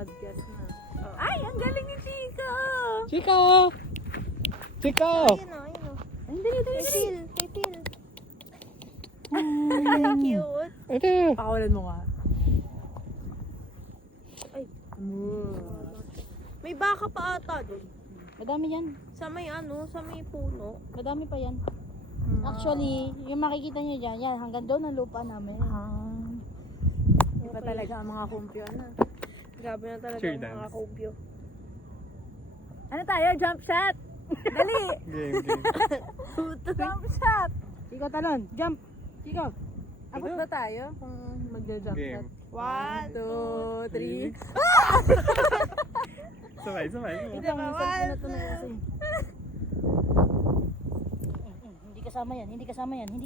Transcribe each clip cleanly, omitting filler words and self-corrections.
podcast na. Ay, ang galing ni Chico! Chico! Chico! Ayun o, ayun o. Hindi, hindi, Kay hindi. Phil, kay Phil. Cute. Ito. Pakawalan mo nga. Ay. May baka pa ata doon. Madami yan. Sa may ano, sa may puno. Madami pa yan. Actually, yung makikita nyo dyan, yan, hanggang doon ang lupa namin. Iba talaga ang mga kumpyo na. Grabe na talaga Cheer ang mga dance. kubyo. Ano tayo? Jump shot! Dali! Game. Jump shot! Chico, talon. Jump. Chico. Abot na tayo kung magja-jump shot. Game. 1, 2, 3. Sabay. Ito, minsan ko na kasi. Hindi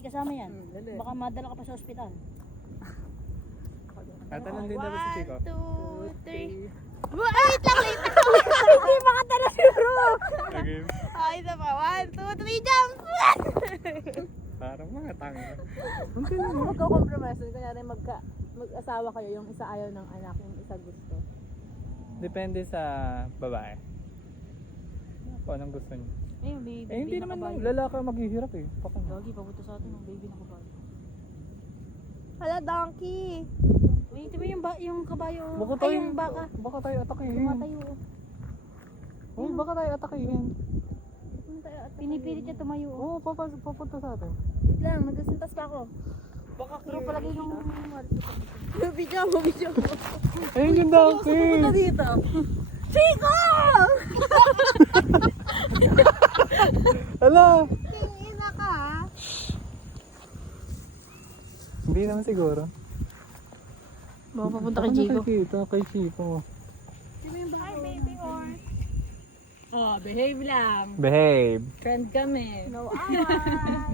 kasama yan. Dali. Baka madala ka pa sa ospital. Tatalon din dapat si Chico. 1, 2, 3. Hindi makatala si Ru! Game. Ah, isa pa. 1, 2, 3, jump! Parang mga tanga. Magko-compromise. Kunyari mag-asawa kayo, yung isa ayaw ng anak, yung isa gusto. Depende sa babae. Kung anong gusto niya. Ayun, baby. Eh hindi naman lalaki ang maghihirap eh. Pakang. Doggy, papunta sa atin ng baby na kabayo. Hala, donkey. Wait, di ba yung kabayo? Baka Ay, tayo, yung baka. baka tayo atakihin. Tumatayo. Oh, baka tayo atakihin. Pinipilit niya tumayo. Oo, papunta sa atin. Wait lang, nagsasintas pa ako. Baka Pero palagi yung... Video mo. Ayun yung donkey! Punta dito. Chico! Hala! Tingina ka ha. Hindi naman siguro. Baka papunta Baka kay Chico. nakikita kay Chico. Hi, baby horse. Oh, behave lang. Behave. Friend kami. No away.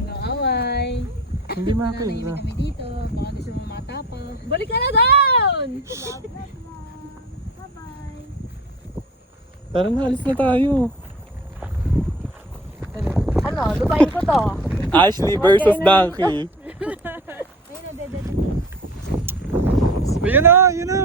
No away. Hindi makakita. Kami dito. Baka gusto mong matapa. Balik ka na doon! Love, love, mom. Bye-bye. Tara na, alis na tayo. Ano, lupain ko to. Ashley versus Donkey. Ayun na, dede. Yun na!